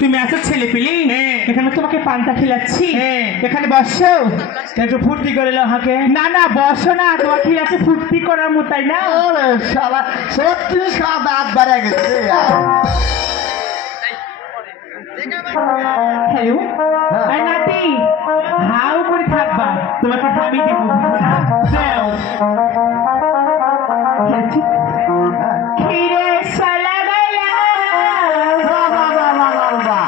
তুমি এত ছেলে পেলি এখানে তোমাকে পান্তা খিলাচ্ছি এখানে বসো একটু ফুর্তি করে লো হাঁকে না না বসো না তোমাকে এত ফুর্তি করার মতো তাই না শালা সত্যি সব দাঁত বাড়া গেছে হ্যালো আই নাতি হাউ করে থাকবা তোমাকে আমি দেব দাও খিরে সালা গাইলা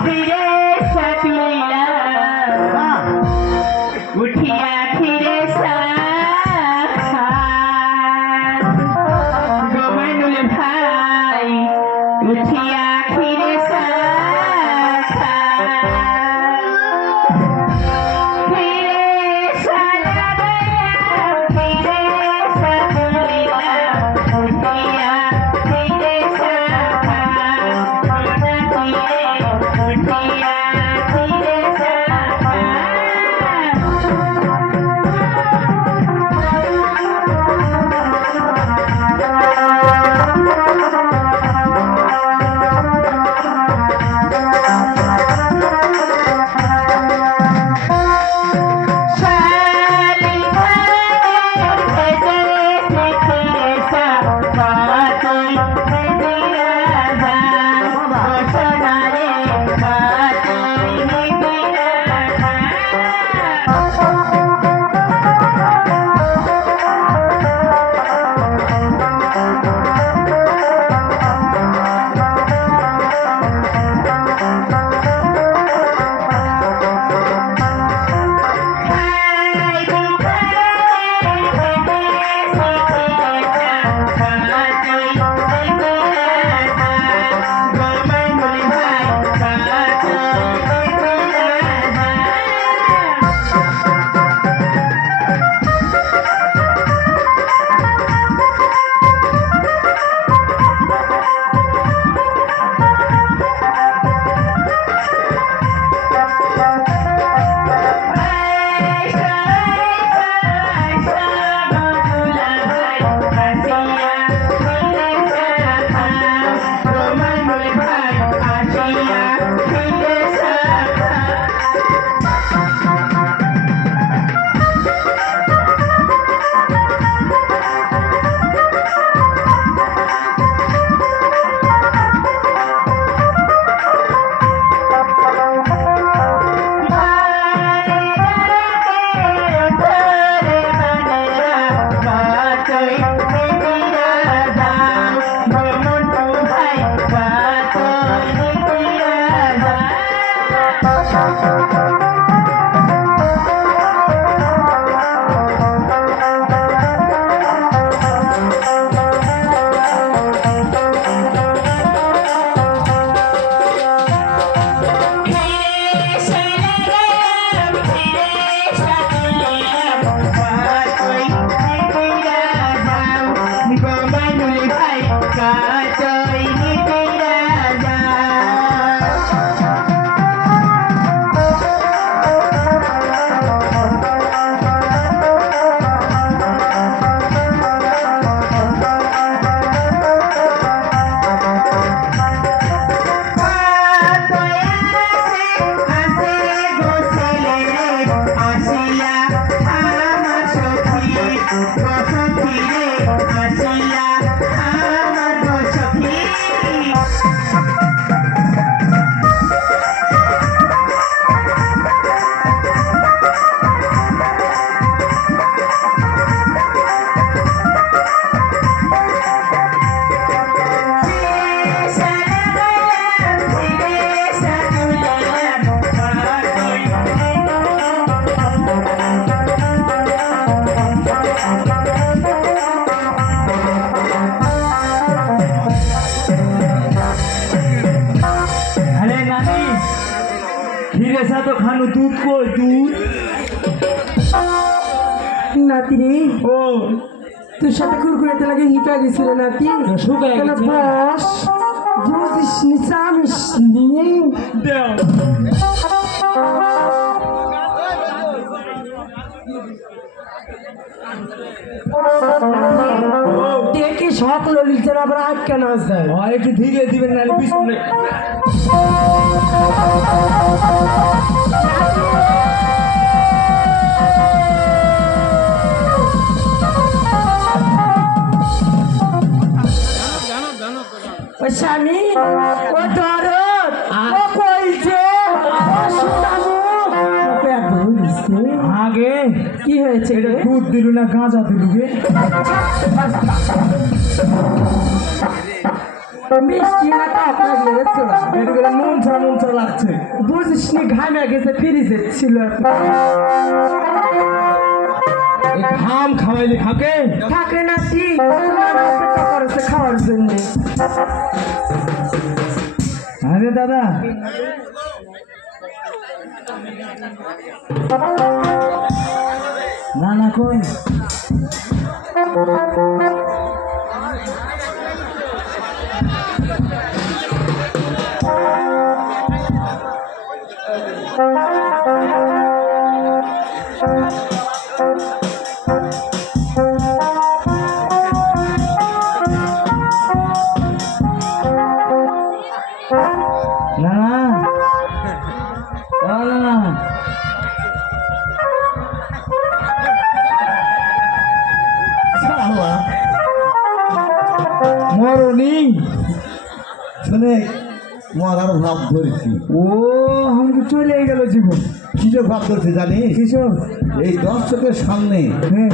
খিরে সাতুইলা উঠিয়া খিরে সা গোমানুল ভাই উঠিয়া খিরে সা खीरे तो खानु दूध को दूध नाती रे ओ তোর সাথে কুরকুরেতে লাগে হিপা গেছিল নাতি শুকায় গেছে বস বুঝিস নিসামিস নিয়ে দেও দেখে শখ ললিতের আবার আটকে না যায় একটু ধীরে দিবেন না পিছনে ও স্বামী, ও দরদ, ও কইছে, ও সুদামু। বাপে এত হইছে। আগে কি হয়েছে এটা রে? দুধ দিল না গাঁজা দিল গে? মিষ্টি না টক লাগলে রে তোরা? এটা করে মন চা লাগছে। বুঝিস নি ঘামে গেছে ফ্রিজে ছিল। এই ঘাম খাওয়াইলে খাকে? থাকে নাতি, তোমার অপেক্ষা করেছে খাওয়ার জন্য। আরে দাদা, না না কই না না না না মরণি শুনে মরার ভাব ধরেছি। ও আমাকে চলে গেল জীবন। কিসের ভাব ধরছে জানিস? কিসব? এই দর্শকের সামনে হ্যাঁ